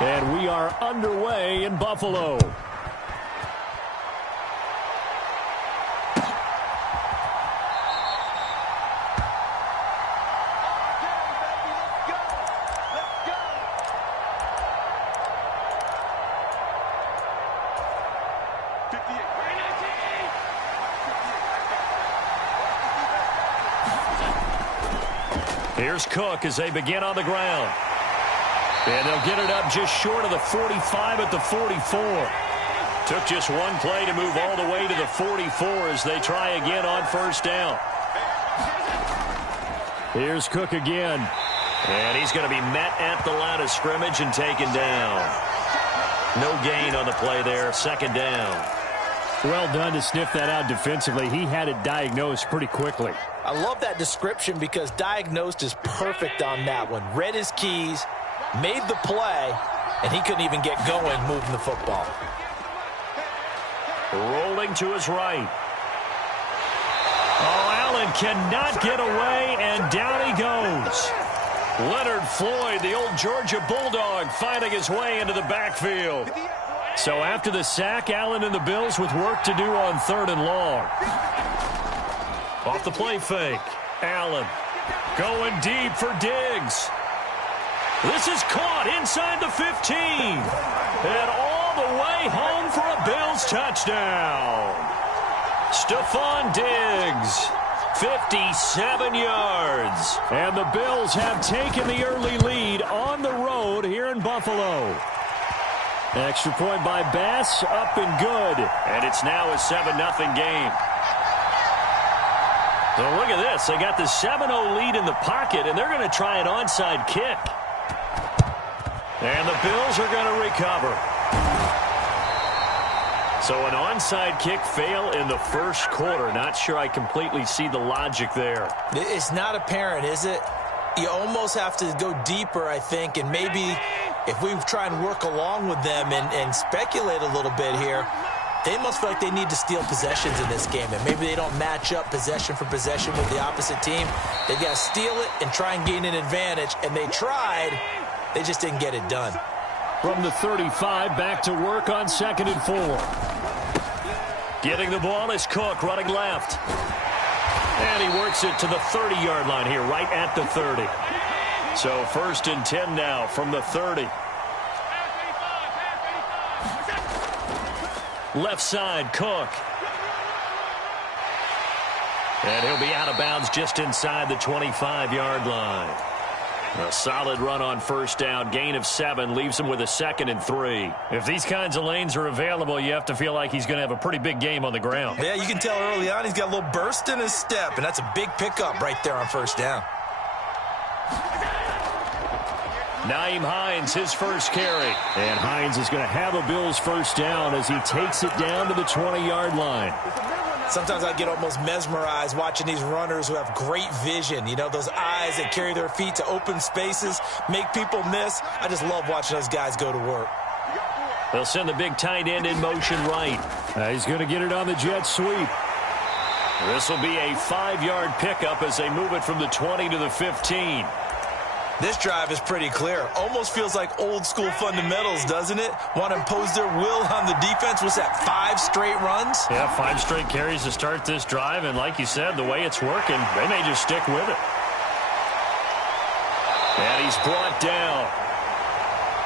And we are underway in Buffalo. Here's Cook as they begin on the ground. And they'll get it up just short of the 45 at the 44. Took just one play to move all the way to the 44 as they try again on first down. Here's Cook again. And he's going to be met at the line of scrimmage and taken down. No gain on the play there. Second down. Well done to sniff that out defensively. He had it diagnosed pretty quickly. I love that description because diagnosed is perfect on that one. Read his keys, made the play, and he couldn't even get going moving the football. Rolling to his right. Oh, Allen cannot get away, and down he goes. Leonard Floyd, the old Georgia Bulldog, finding his way into the backfield. So after the sack, Allen and the Bills with work to do on 3rd and long. Off the play fake. Allen going deep for Diggs. This is caught inside the 15. And all the way home for a Bills touchdown. Stephon Diggs, 57 yards. And the Bills have taken the early lead on the road here in Buffalo. Extra point by Bass, up and good. And it's now a 7-0 game. So look at this. They got the 7-0 lead in the pocket, and they're going to try an onside kick. And the Bills are going to recover. So an onside kick fail in the first quarter. Not sure I completely see the logic there. It's not apparent, is it? You almost have to go deeper, I think, and maybe if we try and work along with them and speculate a little bit here, they must feel like they need to steal possessions in this game, and maybe they don't match up possession for possession with the opposite team. They've got to steal it and try and gain an advantage, and they tried. They just didn't get it done. From the 35, back to work on 2nd and 4. Getting the ball is Cook, running left. And he works it to the 30-yard line here, right at the 30. So 1st and 10 now from the 30. Left side, Cook. And he'll be out of bounds just inside the 25-yard line. A solid run on first down. Gain of 7 leaves him with a 2nd and 3. If these kinds of lanes are available, you have to feel like he's going to have a pretty big game on the ground. Yeah, you can tell early on he's got a little burst in his step, and that's a big pickup right there on first down. Nyheim Hines, his first carry. And Hines is going to have a Bills first down as he takes it down to the 20-yard line. Sometimes I get almost mesmerized watching these runners who have great vision. You know, those eyes that carry their feet to open spaces, make people miss. I just love watching those guys go to work. They'll send the big tight end in motion right. He's going to get it on the jet sweep. This will be a 5-yard pickup as they move it from the 20 to the 15. This drive is pretty clear. Almost feels like old school fundamentals, doesn't it? Want to impose their will on the defense. What's that, 5 straight runs? Yeah, 5 straight carries to start this drive. And like you said, the way it's working, they may just stick with it. And he's brought down.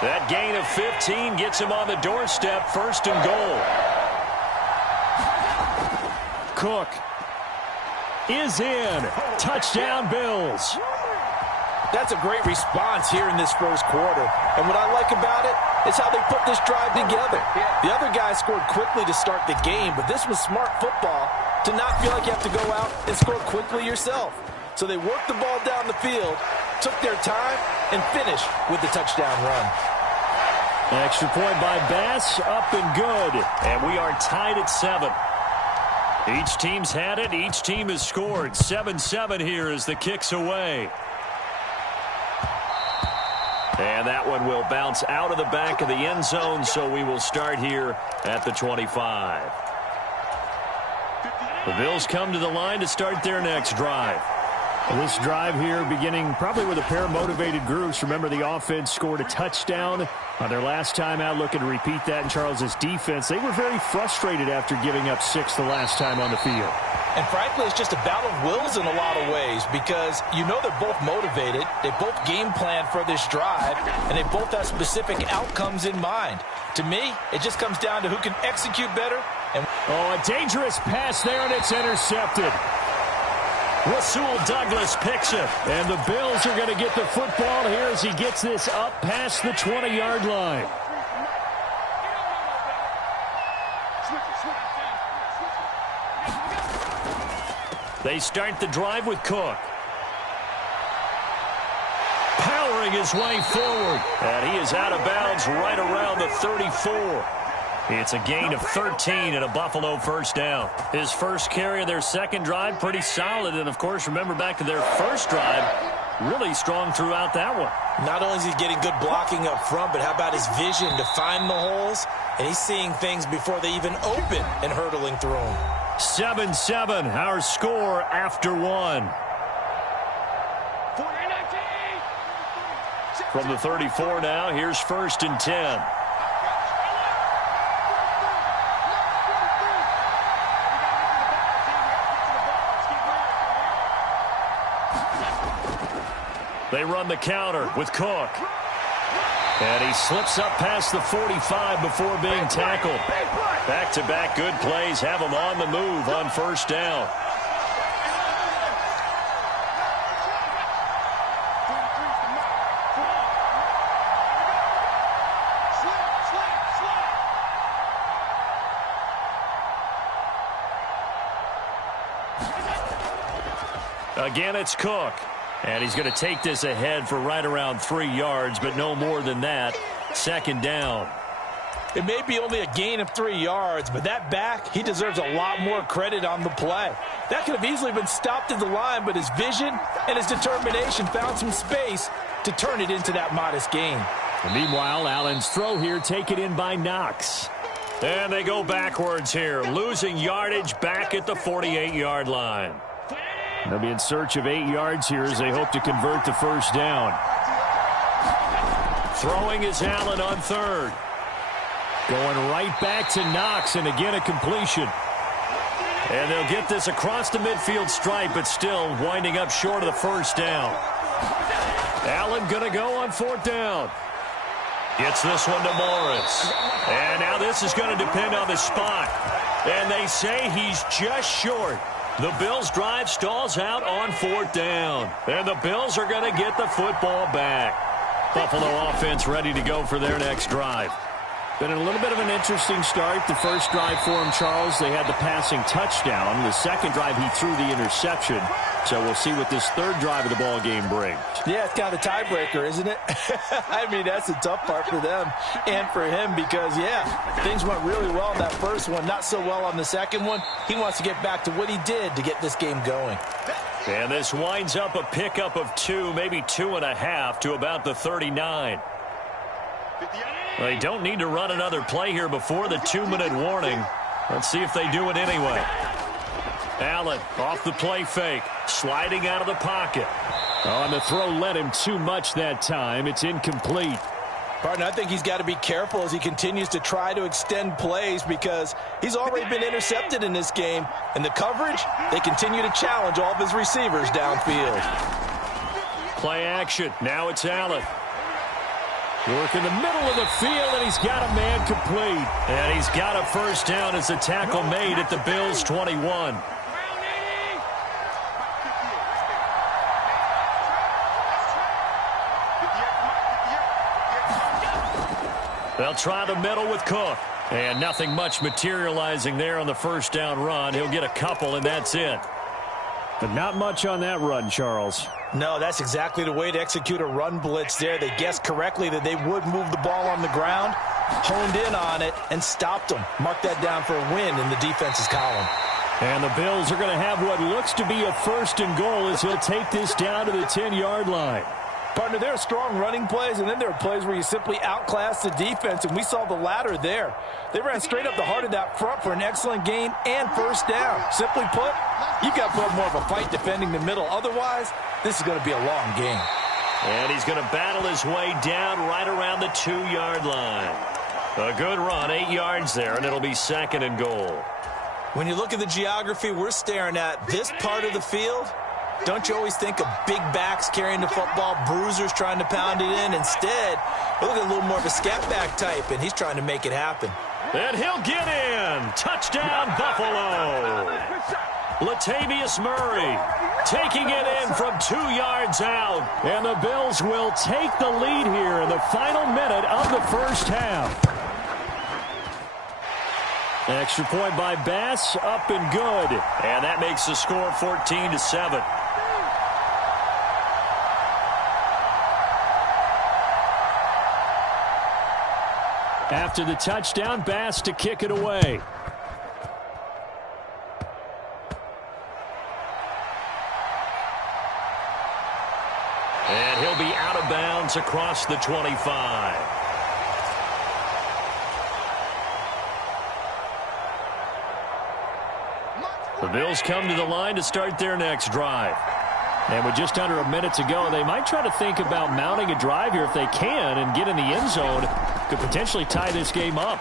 That gain of 15 gets him on the doorstep, 1st and goal. Cook is in. Touchdown, Bills. That's a great response here in this first quarter. And what I like about it is how they put this drive together. The other guys scored quickly to start the game, but this was smart football to not feel like you have to go out and score quickly yourself. So they worked the ball down the field, took their time, and finished with the touchdown run. Extra point by Bass, up and good. And we are tied at 7. Each team's had it. Each team has scored. 7-7 here as the kick's away. And that one will bounce out of the back of the end zone, so we will start here at the 25. The Bills come to the line to start their next drive. This drive here beginning probably with a pair of motivated groups. Remember, the offense scored a touchdown on their last time out, looking to repeat that in Charles's defense. They were very frustrated after giving up 6 the last time on the field. And frankly, it's just a battle of wills in a lot of ways because you know they're both motivated. They both game plan for this drive, and they both have specific outcomes in mind. To me, it just comes down to who can execute better. And a dangerous pass there, and it's intercepted. Rasul Douglas picks it. And the Bills are going to get the football here as he gets this up past the 20-yard line. They start the drive with Cook. Powering his way forward. And he is out of bounds right around the 34. It's a gain of 13 and a Buffalo first down. His first carry of their second drive, pretty solid. And, of course, remember back to their first drive, really strong throughout that one. Not only is he getting good blocking up front, but how about his vision to find the holes? And he's seeing things before they even open and hurdling through them. 7-7, our score after one. From the 34 now, here's 1st and 10. They run the counter with Cook. And he slips up past the 45 before being tackled. Back-to-back good plays have him on the move on first down. Again, it's Cook. And he's going to take this ahead for right around 3 yards, but no more than that. 2nd down. It may be only a gain of 3 yards, but that back, he deserves a lot more credit on the play. That could have easily been stopped at the line, but his vision and his determination found some space to turn it into that modest gain. And meanwhile, Allen's throw here taken in by Knox. And they go backwards here, losing yardage back at the 48-yard line. They'll be in search of 8 yards here as they hope to convert the first down. Throwing is Allen on 3rd. Going right back to Knox, and again a completion. And they'll get this across the midfield stripe, but still winding up short of the first down. Allen going to go on 4th down. Gets this one to Morris. And now this is going to depend on the spot. And they say he's just short. The Bills' drive stalls out on 4th down. And the Bills are going to get the football back. Buffalo offense ready to go for their next drive. Been a little bit of an interesting start. The first drive for him, Charles, they had the passing touchdown. The second drive, he threw the interception. So we'll see what this third drive of the ball game brings. Yeah, it's kind of a tiebreaker, isn't it? I mean, that's the tough part for them and for him because, yeah, things went really well in that first one, not so well on the second one. He wants to get back to what he did to get this game going. And this winds up a pickup of 2, maybe 2.5 to about the 39. They don't need to run another play here before the 2-minute warning. Let's see if they do it anyway. Allen off the play fake, sliding out of the pocket. Oh, and the throw led him too much that time. It's incomplete. Partner, I think he's got to be careful as he continues to try to extend plays because he's already been intercepted in this game. And the coverage, they continue to challenge all of his receivers downfield. Play action. Now it's Allen. Work in the middle of the field, and he's got a man complete. And he's got a first down as the tackle made at the Bills' 21. They'll try the middle with Cook. And nothing much materializing there on the first down run. He'll get a couple, and that's it. But not much on that run, Charles. No, that's exactly the way to execute a run blitz there. They guessed correctly that they would move the ball on the ground, honed in on it, and stopped them. Mark that down for a win in the defense's column. And the Bills are going to have what looks to be a 1st and goal as he'll take this down to the 10-yard line. Partner, there are strong running plays, and then there are plays where you simply outclass the defense, and we saw the latter there. They ran straight up the heart of that front for an excellent gain and first down. Simply put, you've got to put up more of a fight defending the middle. Otherwise, this is going to be a long game. And he's going to battle his way down right around the 2-yard line. A good run, 8 yards there, and it'll be 2nd and goal. When you look at the geography we're staring at, this part of the field, don't you always think of big backs carrying the football, bruisers trying to pound it in? Instead, we look at a little more of a scat back type, and he's trying to make it happen. And he'll get in. Touchdown, Buffalo. Latavius Murray taking it in from 2 yards out. And the Bills will take the lead here in the final minute of the first half. Extra point by Bass, up and good. And that makes the score 14-7. After the touchdown, Bass to kick it away. And he'll be out of bounds across the 25. The Bills come to the line to start their next drive. And with just under a minute to go, they might try to think about mounting a drive here if they can and get in the end zone. Could potentially tie this game up.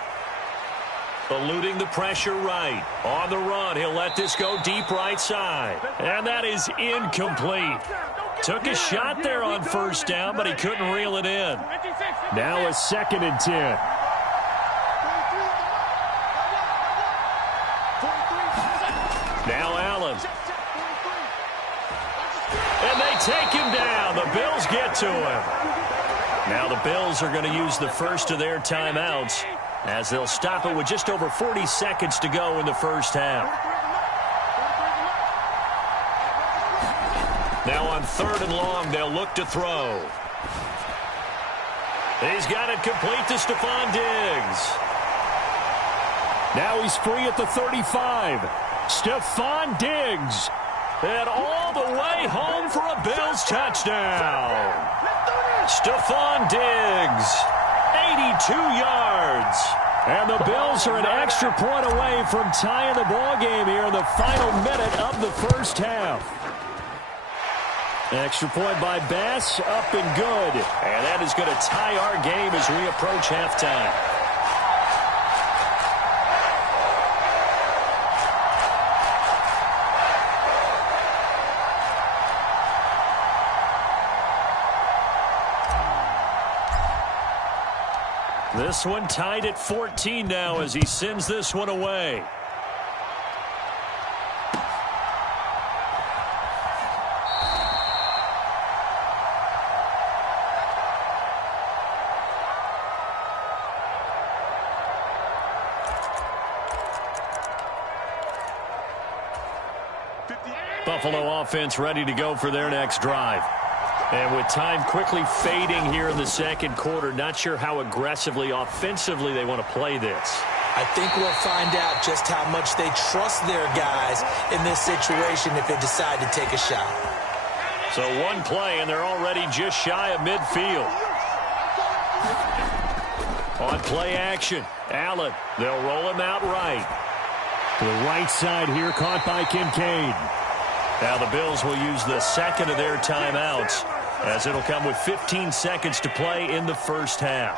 Eluding the pressure right. On the run, he'll let this go deep right side. And that is incomplete. Took a shot there on first down, but he couldn't reel it in. Now a 2nd and 10. Now Allen. And they take him down. The Bills get to him. Now the Bills are going to use the first of their timeouts as they'll stop it with just over 40 seconds to go in the first half. Now on 3rd and long, they'll look to throw. He's got it complete to Stephon Diggs. Now he's free at the 35. Stephon Diggs. And all the way home for a Bills touchdown. Stephon Diggs, 82 yards. And the Bills are an extra point away from tying the ball game here in the final minute of the first half. Extra point by Bass, up and good. And that is going to tie our game as we approach halftime. This one tied at 14 now as he sends this one away. Buffalo offense ready to go for their next drive. And with time quickly fading here in the second quarter, not sure how aggressively, offensively they want to play this. I think we'll find out just how much they trust their guys in this situation if they decide to take a shot. So one play, and they're already just shy of midfield. On play action, Allen. They'll roll him out right. To the right side here, caught by Kincaid. Now the Bills will use the second of their timeouts, as it'll come with 15 seconds to play in the first half.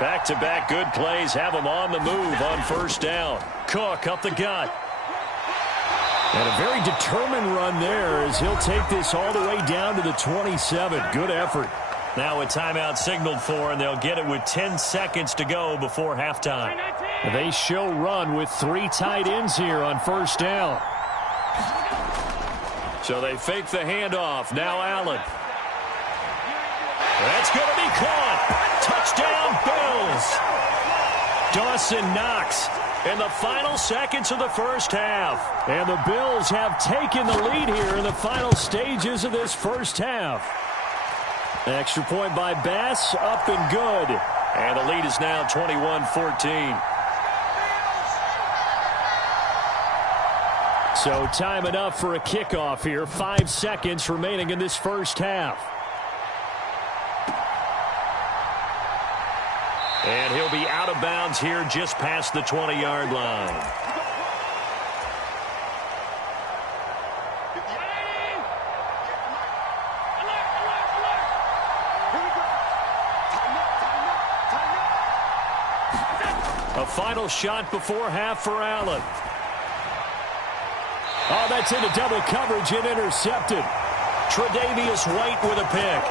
Back-to-back good plays have them on the move on first down. Cook up the gut. And a very determined run there as he'll take this all the way down to the 27. Good effort. Now a timeout signaled for, and they'll get it with 10 seconds to go before halftime. They show run with 3 tight ends here on first down. So they fake the handoff. Now Allen. That's going to be caught. Touchdown, Bills. Dawson Knox in the final seconds of the first half. And the Bills have taken the lead here in the final stages of this first half. Extra point by Bass, up and good. And the lead is now 21-14. So time enough for a kickoff here. 5 seconds remaining in this first half. he'll be out of bounds here just past the 20-yard line. A final shot before half for Allen. Oh, that's into double coverage and intercepted. Tre'Davious White with a pick.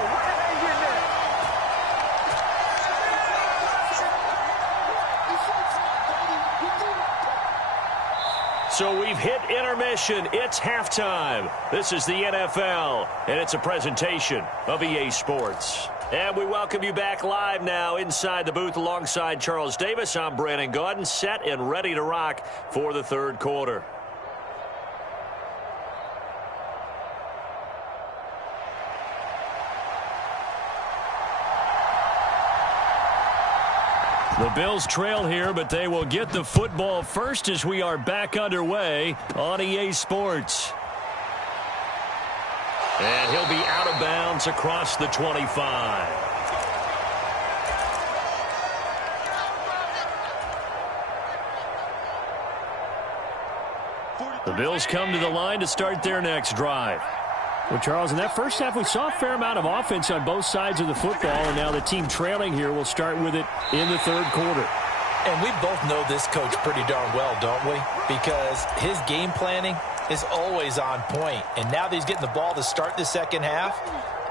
So we've hit intermission. It's halftime. This is the NFL, and it's a presentation of EA Sports. And we welcome you back live now inside the booth alongside Charles Davis. I'm Brandon Gaudin, set and ready to rock for the third quarter. The Bills trail here, but they will get the football first as we are back underway on EA Sports. And he'll be out of bounds across the 25. The Bills come to the line to start their next drive. Well, Charles, in that first half, we saw a fair amount of offense on both sides of the football, and now the team trailing here will start with it in the third quarter. And we both know this coach pretty darn well, don't we? Because his game planning is always on point. And now that he's getting the ball to start the second half,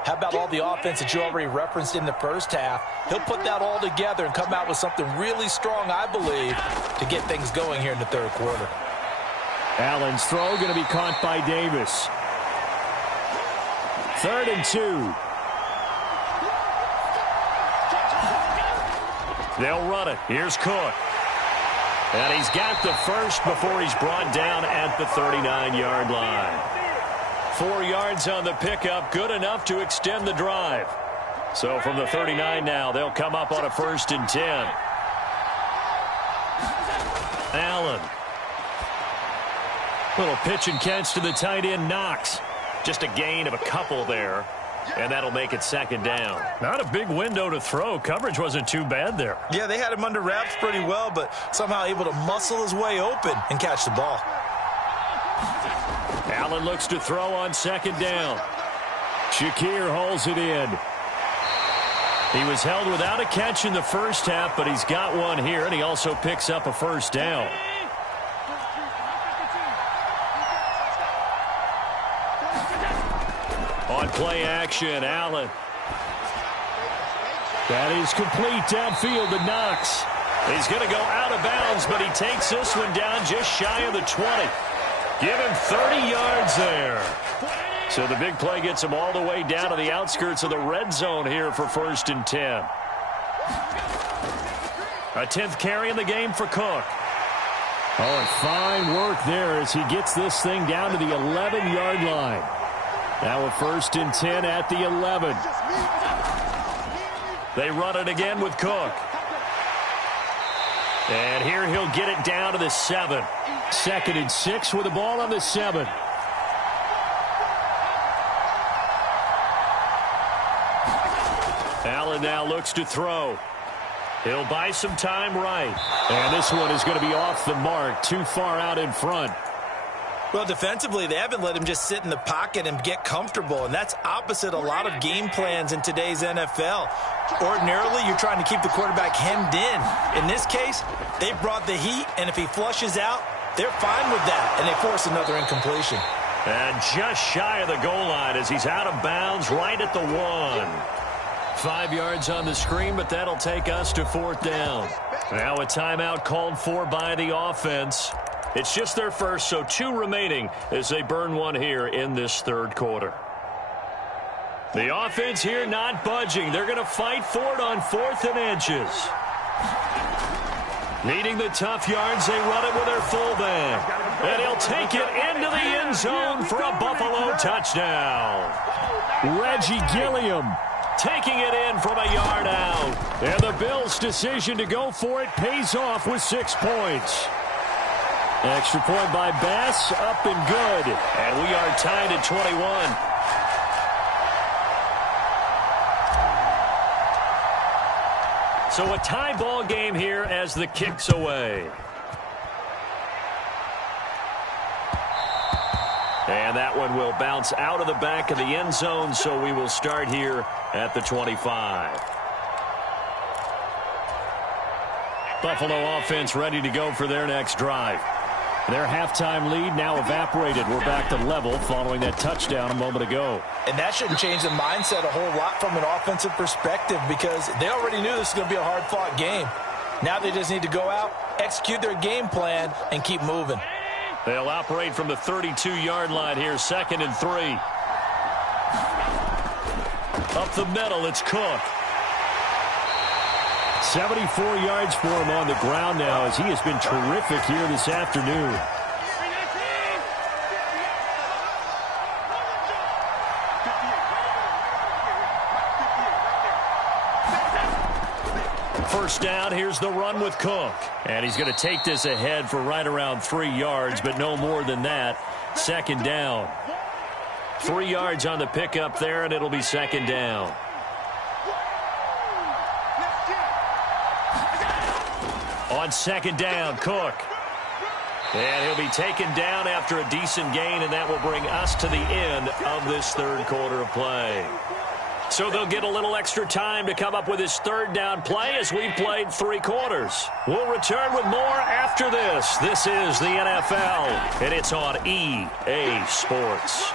how about all the offense that you already referenced in the first half? He'll put that all together and come out with something really strong, I believe, to get things going here in the third quarter. Allen's throw going to be caught by Davis. 3rd and 2. They'll run it. Here's Cook. And he's got the first before he's brought down at the 39-yard line. 4 yards on the pickup, good enough to extend the drive. So from the 39 now, they'll come up on a 1st and 10. Allen. Little pitch and catch to the tight end, Knox. Just a gain of a couple there, and that'll make it 2nd down. Not a big window to throw. Coverage wasn't too bad there. Yeah, they had him under wraps pretty well, but somehow able to muscle his way open and catch the ball. Allen looks to throw on 2nd down. Shakir hauls it in. He was held without a catch in the first half, but he's got one here, and he also picks up a 1st down. On play action, Allen. That is complete downfield to Knox. He's going to go out of bounds, but he takes this one down just shy of the 20. Give him 30 yards there. So the big play gets him all the way down to the outskirts of the red zone here for 1st and 10. A 10th carry in the game for Cook. Oh, and fine work there as he gets this thing down to the 11-yard line. Now a 1st and 10 at the 11. They run it again with Cook. And here he'll get it down to the 7. 2nd and 6 with the ball on the 7. Allen now looks to throw. He'll buy some time right. And this one is going to be off the mark, too far out in front. Well, defensively, they haven't let him just sit in the pocket and get comfortable, and that's opposite a lot of game plans in today's NFL. Ordinarily, you're trying to keep the quarterback hemmed in. In this case, they brought the heat, and if he flushes out, they're fine with that, and they force another incompletion. And just shy of the goal line as he's out of bounds right at the 1. 5 yards on the screen, but that'll take us to 4th down. Now a timeout called for by the offense. It's just their first, so 2 remaining as they burn one here in this third quarter. The offense here not budging. They're going to fight for it on 4th and inches. Needing the tough yards, they run it with their fullback. And he'll take it into the end zone for a Buffalo touchdown. Reggie Gilliam taking it in from a yard out. And the Bills' decision to go for it pays off with 6 points. Extra point by Bass, up and good. And we are tied at 21. So a tie ball game here as the kick's away. And that one will bounce out of the back of the end zone, so we will start here at the 25. Buffalo offense ready to go for their next drive. Their halftime lead now evaporated. We're back to level following that touchdown a moment ago. And that shouldn't change the mindset a whole lot from an offensive perspective because they already knew this was going to be a hard-fought game. Now they just need to go out, execute their game plan, and keep moving. They'll operate from the 32-yard line here, 2nd and 3. Up the middle, it's Cook. 74 yards for him on the ground now as he has been terrific here this afternoon. First down, here's the run with Cook. And he's going to take this ahead for right around 3 yards, but no more than that. 2nd down. 3 yards on the pickup there, and it'll be 2nd down. On 2nd down, Cook. And he'll be taken down after a decent gain, and that will bring us to the end of this third quarter of play. So they'll get a little extra time to come up with his 3rd down play as we've played 3 quarters. We'll return with more after this. This is the NFL, and it's on EA Sports.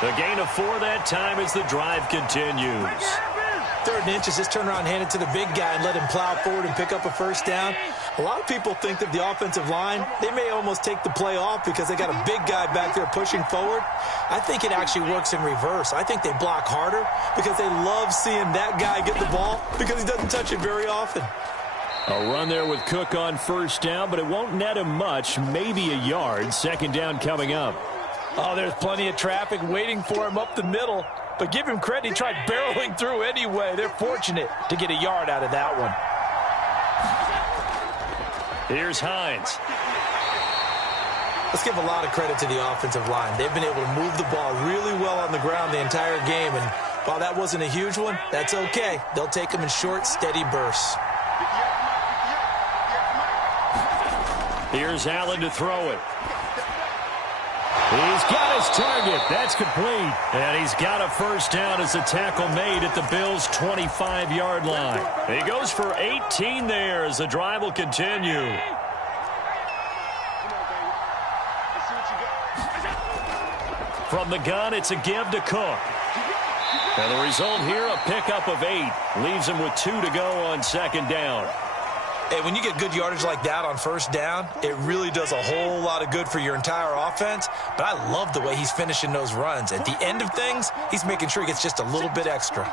The gain of 4 that time as the drive continues. 3rd and inches, just turn around and hand it to the big guy and let him plow forward and pick up a first down. A lot of people think that the offensive line, they may almost take the play off because they got a big guy back there pushing forward. I think it actually works in reverse. I think they block harder because they love seeing that guy get the ball because he doesn't touch it very often. A run there with Cook on 1st down, but it won't net him much, maybe a yard. 2nd down coming up. Oh, there's plenty of traffic waiting for him up the middle. But give him credit, he tried barreling through anyway. They're fortunate to get a yard out of that one. Here's Hines. Let's give a lot of credit to the offensive line. They've been able to move the ball really well on the ground the entire game. And while that wasn't a huge one, that's okay. They'll take them in short, steady bursts. Here's Allen to throw it. He's got his target. That's complete. And he's got a first down as a tackle made at the Bills' 25-yard line. He goes for 18 there as the drive will continue. From the gun, it's a give to Cook. And the result here, a pickup of 8. Leaves him with 2 to go on 2nd down. Hey, when you get good yardage like that on 1st down, it really does a whole lot of good for your entire offense. But I love the way he's finishing those runs. At the end of things, he's making sure he gets just a little bit extra.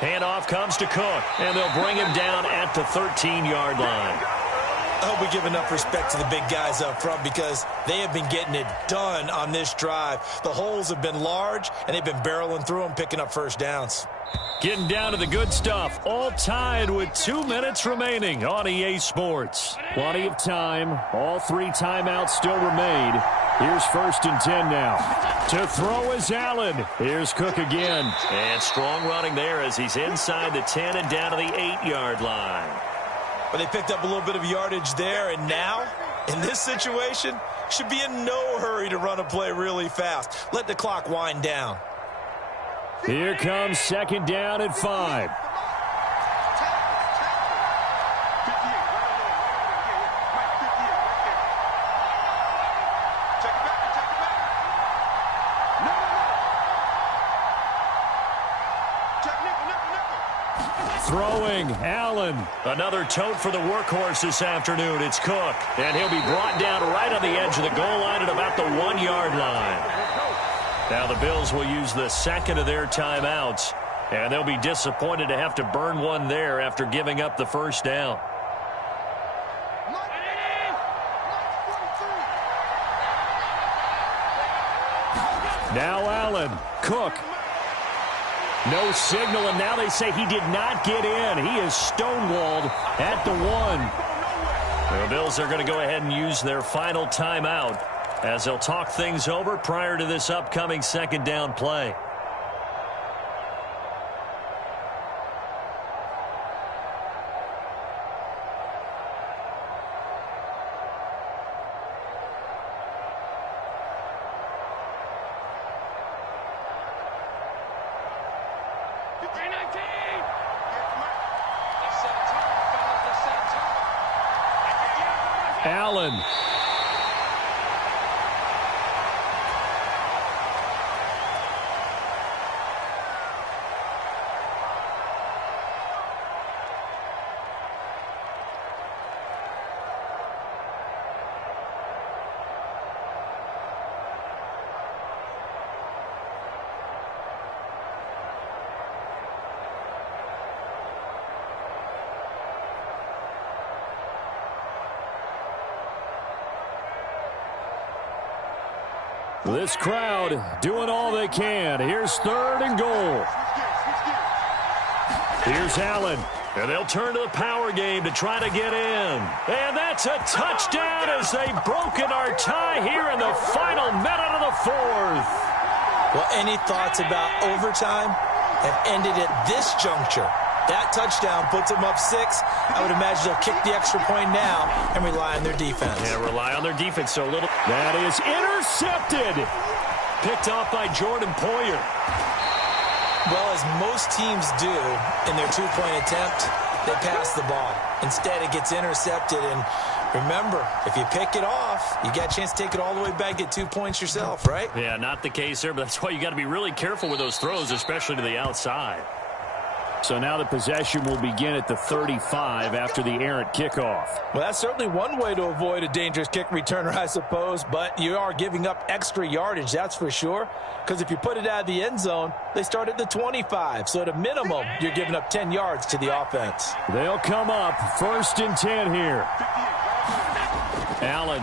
Handoff comes to Cook, and they'll bring him down at the 13-yard line. I hope we give enough respect to the big guys up front because they have been getting it done on this drive. The holes have been large, and they've been barreling through them, picking up first downs. Getting down to the good stuff, all tied with 2 minutes remaining on EA Sports. Plenty of time. All 3 timeouts still remain. Here's 1st and 10 now. To throw is Allen. Here's Cook again. And strong running there as he's inside the 10 and down to the 8-yard line. But they picked up a little bit of yardage there, and now, in this situation, should be in no hurry to run a play really fast. Let the clock wind down. Here comes 2nd down at 5. Throwing, Allen. Another tote for the workhorse this afternoon. It's Cook. And he'll be brought down right on the edge of the goal line at about the 1-yard line. Now the Bills will use the 2nd of their timeouts. And they'll be disappointed to have to burn one there after giving up the first down. Now Allen. Cook. No signal, and now they say he did not get in. He is stonewalled at the 1. The Bills are going to go ahead and use their final timeout. as they'll talk things over prior to this upcoming second down play. Allen. This crowd doing all they can. Here's 3rd and goal. Here's Allen. And they'll turn to the power game to try to get in. And that's a touchdown as they've broken our tie here in the final minute of the 4th. Well, any thoughts about overtime have ended at this juncture. That touchdown puts them up 6. I would imagine they'll kick the extra point now and rely on their defense. Yeah, rely on their defense so little. That is intercepted. Picked off by Jordan Poyer. Well, as most teams do in their two-point attempt, they pass the ball. Instead, it gets intercepted. And remember, if you pick it off, you got a chance to take it all the way back, get 2 points yourself, right? Yeah, not the case there, but that's why you got to be really careful with those throws, especially to the outside. So now the possession will begin at the 35 after the errant kickoff. Well, that's certainly one way to avoid a dangerous kick returner, I suppose, but you are giving up extra yardage, that's for sure, because if you put it out of the end zone, they start at the 25, so at a minimum, you're giving up 10 yards to the offense. They'll come up 1st and 10 here. Allen.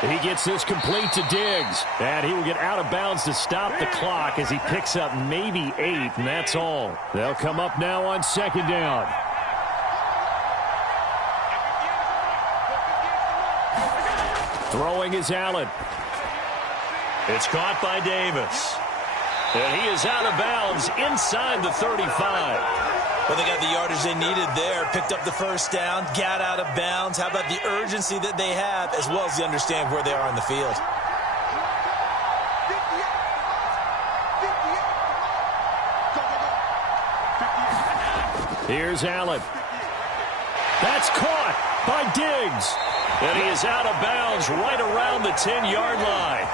He gets this complete to Diggs, and he will get out of bounds to stop the clock as he picks up maybe 8, and that's all. They'll come up now on 2nd down. Throwing is Allen. It's caught by Davis. And he is out of bounds inside the 35. Well, they got the yardage they needed there, picked up the 1st down, got out of bounds. How about the urgency that they have, as well as they understand where they are on the field? Here's Allen. That's caught by Diggs. And he is out of bounds right around the 10-yard line.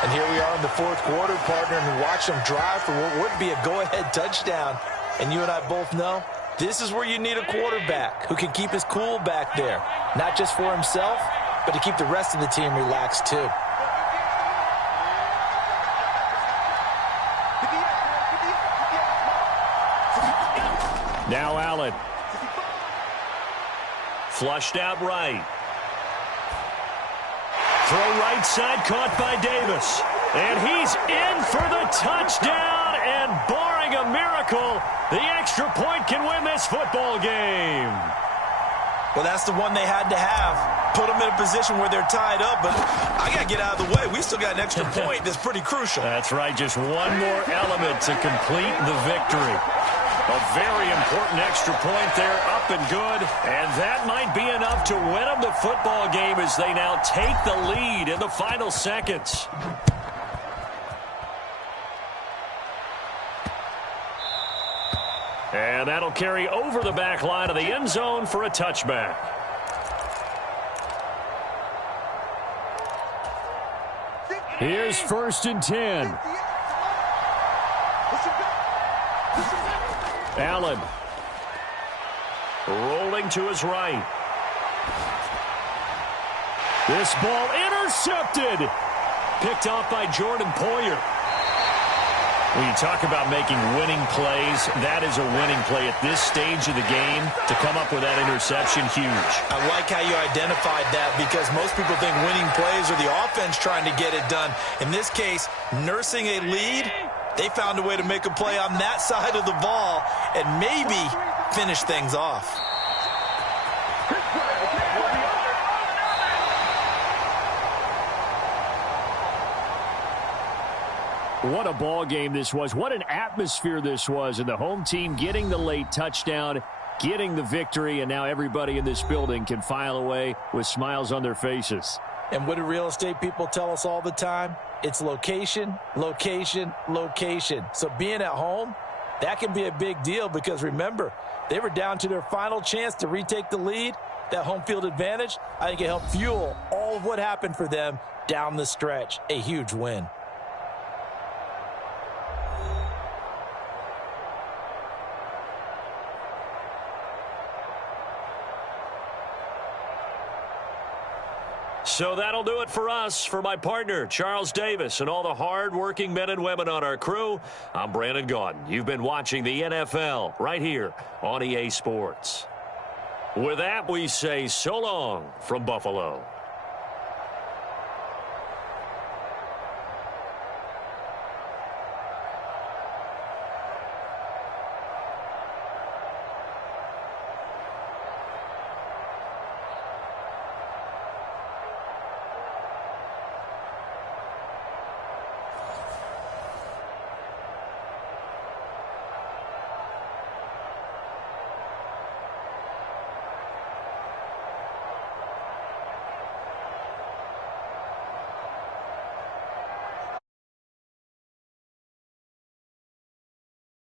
And here we are in the 4th quarter, partner, and watch them drive for what would be a go-ahead touchdown. And you and I both know this is where you need a quarterback who can keep his cool back there. Not just for himself, but to keep the rest of the team relaxed too. Now Allen. Flushed out right. Throw right side, caught by Davis. And he's in for the touchdown. And barring a miracle, the extra point can win this football game. Well, that's the one they had to have. Put them in a position where they're tied up, but I got to get out of the way. We still got an extra point that's pretty crucial. That's right, just one more element to complete the victory. A very important extra point there, up and good. And that might be enough to win them the football game as they now take the lead in the final seconds. And that'll carry over the back line of the end zone for a touchback. Here's 1st and 10. Allen. Rolling to his right. This ball intercepted. Picked off by Jordan Poyer. When you talk about making winning plays, that is a winning play at this stage of the game. To come up with that interception, huge. I like how you identified that because most people think winning plays are the offense trying to get it done. In this case, nursing a lead, they found a way to make a play on that side of the ball and maybe finish things off. What a ball game this was. What an atmosphere this was. And the home team getting the late touchdown, getting the victory, and now everybody in this building can file away with smiles on their faces. And what do real estate people tell us all the time? It's location, location, location. So being at home, that can be a big deal because, remember, they were down to their final chance to retake the lead. That home field advantage, I think it helped fuel all of what happened for them down the stretch. A huge win. So that'll do it for us. For my partner, Charles Davis, and all the hard-working men and women on our crew, I'm Brandon Gaudin. You've been watching the NFL right here on EA Sports. With that, we say so long from Buffalo.